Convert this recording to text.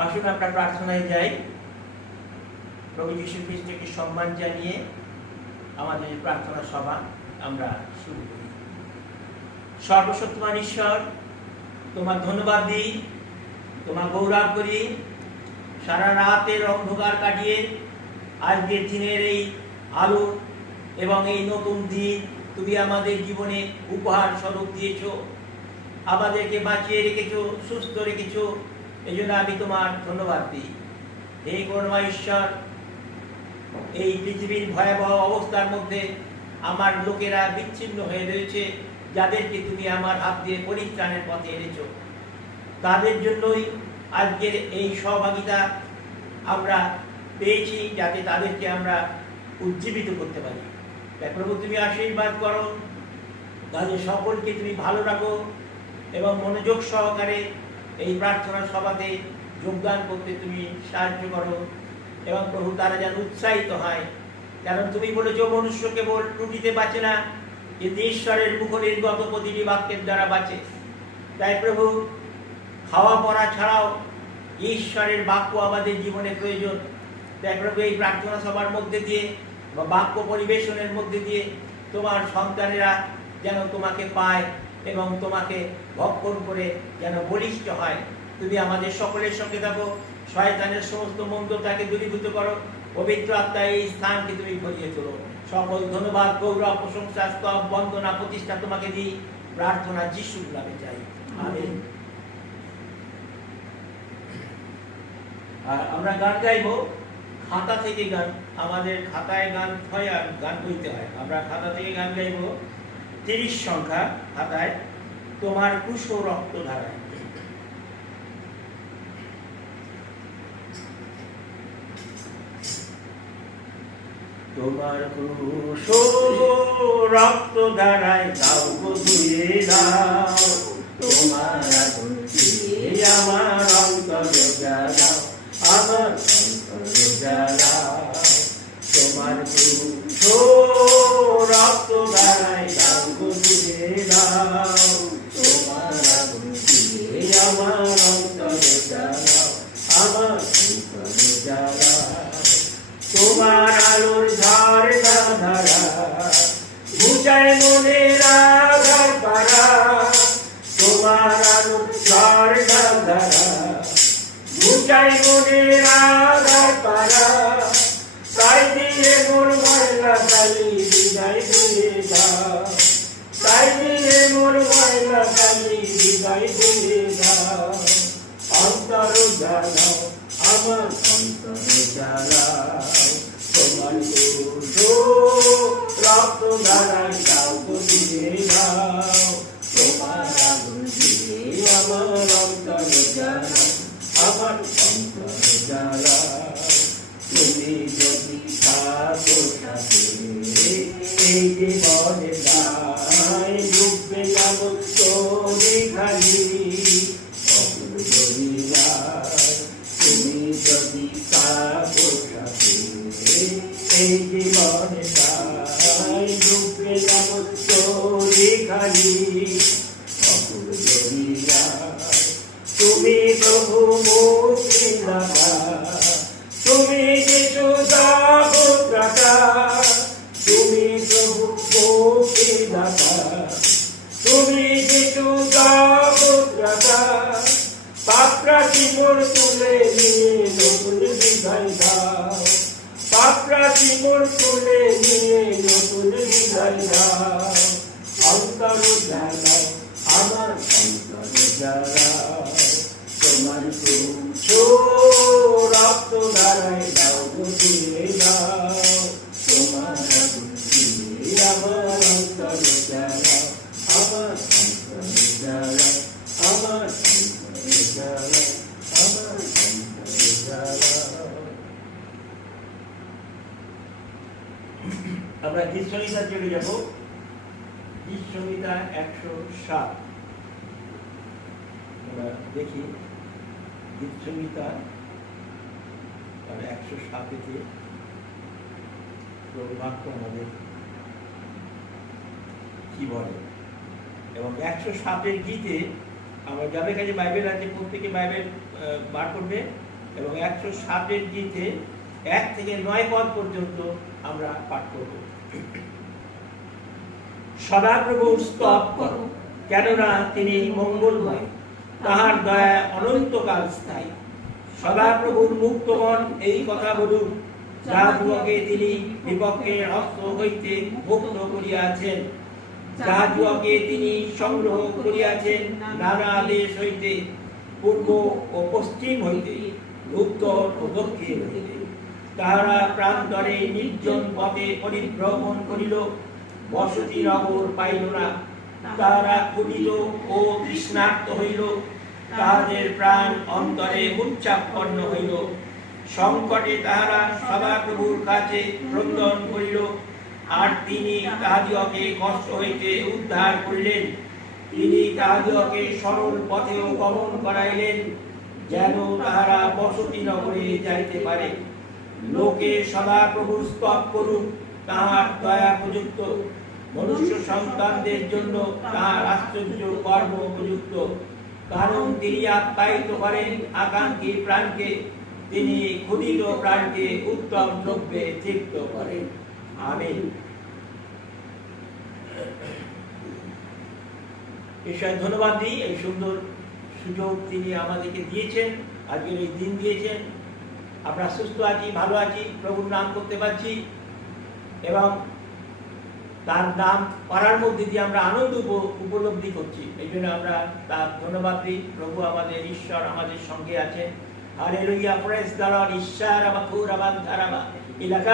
আসুন আমরা প্রার্থনায় যাই। প্রভু যীশু খ্রিস্টকে সম্মান জানিয়ে আমাদের প্রার্থনা সভা আমরা শুরু করি। সর্বশক্তিমান ঈশ্বর, তোমার ধন্যবাদ দিই, তোমার গৌরব করি। সারা রাতের অন্ধকার কাটিয়ে আজকের দিনের এই আলো এবং এই নতুন দিন তুমি আমাদের জীবনে উপহার স্বরূপ দিয়েছ, আমাদেরকে বাঁচিয়ে রেখেছ, সুস্থ রেখেছ। এই জন্য আমি তোমার ধন্যবাদ দিই। হে করুণাময় ঈশ্বর, এই পৃথিবীর ভয়াবহ অবস্থার মধ্যে আমার লোকেরা বিচ্ছিন্ন হয়ে রয়েছে, যাদেরকে তুমি আমার হাত দিয়ে পরিত্রাণের পথে এনেছ, তাদের জন্যই আজকের এই সহভাগিতা আমরা পেয়েছি, যাতে তাদেরকে আমরা উজ্জীবিত করতে পারি। প্রভু তুমি আশীর্বাদ করো, তাদের সকলকে তুমি ভালো রাখো এবং মনোযোগ সহকারে এই প্রার্থনা সভাতে যোগদান করতে তুমি সাহায্য করো। এবং প্রভু তারা যেন উৎসাহিত হয়, কারণ তুমি বলেছো মনুষ্য কেবল রুটিতে বাঁচে না, কিন্তু ঈশ্বরের মুখ নির্গত প্রতিটি বাক্যের দ্বারা বাঁচে। তাই প্রভু, খাওয়া পড়া ছাড়াও ঈশ্বরের বাক্য আমাদের জীবনে প্রয়োজন। তাই প্রভু, এই প্রার্থনা সভার মধ্যে দিয়ে বা বাক্য পরিবেশনের মধ্যে দিয়ে তোমার সন্তানেরা যেন তোমাকে পায় এবং তোমাকে ভক্ষণ করে যেন বলিষ্ঠ হয়। তুমি আমাদের সকলের সঙ্গে থাকো, শয়তানের সমস্ত মন্দতাকে দূরীভূত করো, পবিত্র আত্মা এই স্থানকে তুমি ভরিয়ে তোলো। সকল ধন্যবাদ, গৌরব, প্রশংসা, স্তব, বন্দনা, প্রতিষ্ঠা তোমাকে দিই। প্রার্থনা যিশুর নামে চাই, আমেন। আর আমরা গান গাইবো খাতা থেকে গান। আমাদের খাতায় গান হয় আর গান বইতে হয়। আমরা খাতা থেকে গান গাইবো 30 সংখ্যা খাতায়, তোমার কুশ রক্ত ধারায়। তোমার কুশ রক্ত ধারায় দাও গো ধুয়ে দাও, তোমার আগুন দিয়ে আমার অন্তর জ্বালাও, আমার অন্তর জ্বালাও। তোমার কুশ রক্ত ধারায় দাও গো ধুয়ে দাও, তোমার আগুন দিয়ে আমার অন্তর জ্বালাও, আমার অন্তর জ্বালাও। তোমার আলোর ধারা ধারা বুঝায় মনের আধার পারা, তোমার আলোর ধারা ধারা বুঝায় মনের আধার পারা। তাই দিয়ে মোর ময়লা কালি বিদায় দিয়ে দাও, তাই দিয়ে মোর ময়লা কালি বিদায় দিয়ে দাও। অন্তর জ্বালাও, আমার অন্তর জ্বালাও, তোমার কুশ রক্ত ধারায় দাও গো দিয়ে দাও, তোমার আগুন দিয়ে আমার অন্তর জ্বালাও, আমার অন্তর জ্বালাও। তুমি যদি থাকো সাথে এই জীবনে দায়, ডুববে যাব তোরে খালি অকুল দরিয়ায়। তুমি যদি থাকো সাথে এই জীবনে দায়, ডুববে যাব তোরে খালি অকুল দরিয়ায়। তুমি প্রভু মুক্তিদাতা, তুমি যিশু দাতা, তুমি প্রভু মুক্তিদাতা, তুমি যিশু দাতা। পাপরাশি মোর তুলে নিয়ে নতুন বিদায় দাও, পাপরাশি মোর তুলে নিয়ে নতুন বিদায় দাও। অন্তর জ্বালাও, আমার অন্তর জ্বালাও, তোমার কুশ রক্ত ধারায় দাও গো দিয়ে দাও, তোমার আগুন দিয়ে আমার অন্তর জ্বালাও, আমার অন্তর জ্বালাও, আমার অন্তর জ্বালাও, আমার অন্তর জ্বালাও। আমরা গীত সংহিতা চলে যাব। গীত সংহিতা 107 আমরা দেখি। গীত সংহিতা 107-তে বাক্য আমাদের কি বলে, এবং 107-এর গীতে আমরা যাদের কাছে বাইবেল আছে প্রত্যেকে বাইবেল বার করবে এবং 107-এর গীতে 1 থেকে 9 পদ পর্যন্ত আমরা পাঠ করব। সদাপ্রভুর স্তব করো, কেননা তিনি মঙ্গলময়, তাহার দয়া অনন্তকাল স্থায়ী। সদাপ্রভুর মুক্তমন এই কথা বলুন, যা যুগকে তিনি বিপক্ষের অস্ত্র হইতে মুক্ত করিয়াছেন, যা যুগকে তিনি সংগ্রহ করিয়াছেন নানা দেশ হইতে, পূর্ব ও পশ্চিম হইতে, উত্তর ও দক্ষিণ হইতে। তাহারা প্রান্তরে নির্জন পথে পরিভ্রমণ করিল, বসতি নগর পাইল না। তাহারা ক্ষুধিত ও তৃষ্ণার্ত হইল, তাহাদের প্রাণ অন্তরে উচ্চাপন্ন হইল। সংকটে তাহারা সদাপ্রভুর কাছে ক্রন্দন করিল, আর তিনি তাহাদিগকে কষ্ট হইতে উদ্ধার করিলেন। তিনি তাহাদিগকে সরল পথেও গমন করাইলেন, যেন তাহারা বসতি নগরে যাইতে পারে। লোকে সদাপ্রভুর স্তব করুক, তাহার দয়া উপযুক্ত। মনুষ্য সন্তানদের জন্য তাহার আশ্চর্য কর্ম উপযুক্ত। কারণ তিনি আপ্যায়িত করেন আকাঙ্ক্ষী প্রাণকে, তিনি ক্ষুধিত প্রাণকে উত্তম দ্রব্যে তৃপ্ত করেন। আমিন। ঈশ্বর ধন্যবাদ দিই, এই সুন্দর সুযোগ তিনি আমাদেরকে দিয়েছেন, আজকের এই দিন দিয়েছেন। আমরা সুস্থ আছি, ভালো আছি, প্রভুর নাম করতে পারছি এবং তার নাম করার মধ্যে দিয়ে আমরা আনন্দ উপলব্ধি করছি। এই জন্য আমরা তার ধন্যবাদ দিই। প্রভু আমাদের ঈশ্বর আমাদের সঙ্গে আছেন। Hallelujah, praise the Lord. ঈশ্বর আমার খুর আমার ধারাবা এলাকা